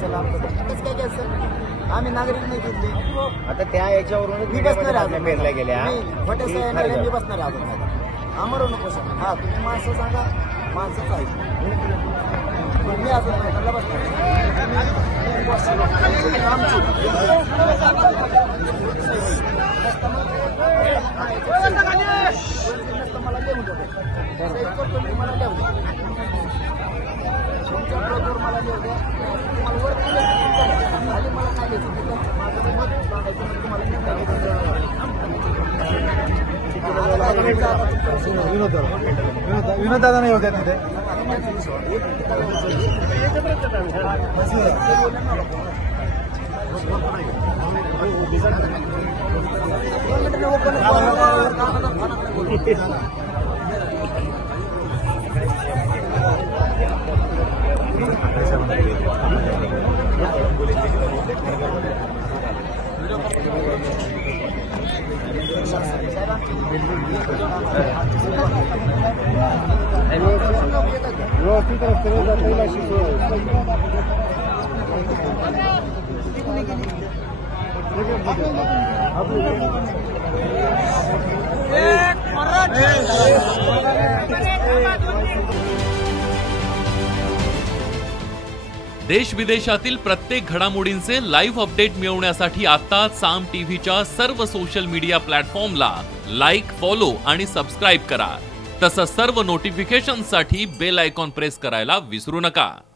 Cancel आमचं कसं काय कॅन्सल आम्ही नागरिक नाही घेतले आता त्या याच्यावरून मी बसणार आहे पेरल्या गेल्या खोटे साहेब मी बसणार आहे अजून आमर नको सर हा तुम्ही माणसं सांगा माणसंच आहे मी अजून मैदानाला बसणार मला लिहून द्या मला लिहून द्या तुमच्या बरोबर मला लिहू द्या तुम्हाला वर खाली मला काय लिहायचं माझं मत सांगायचं तुम्हाला विनोद दादा नाही होत्या तिथे व्यवस्थित रस्त्यावर जाता येईल अशी देश विदेशातील प्रत्येक घडामोडींचे लाईव्ह अपडेट मिळवण्यासाठी आता साम टीव्हीच्या सर्व सोशल मीडिया प्लॅटफॉर्मला लाईक, फॉलो आणि सबस्क्राईब करा. तसंच सर्व नोटिफिकेशनसाठी बेल आयकॉन प्रेस करायला विसरू नका.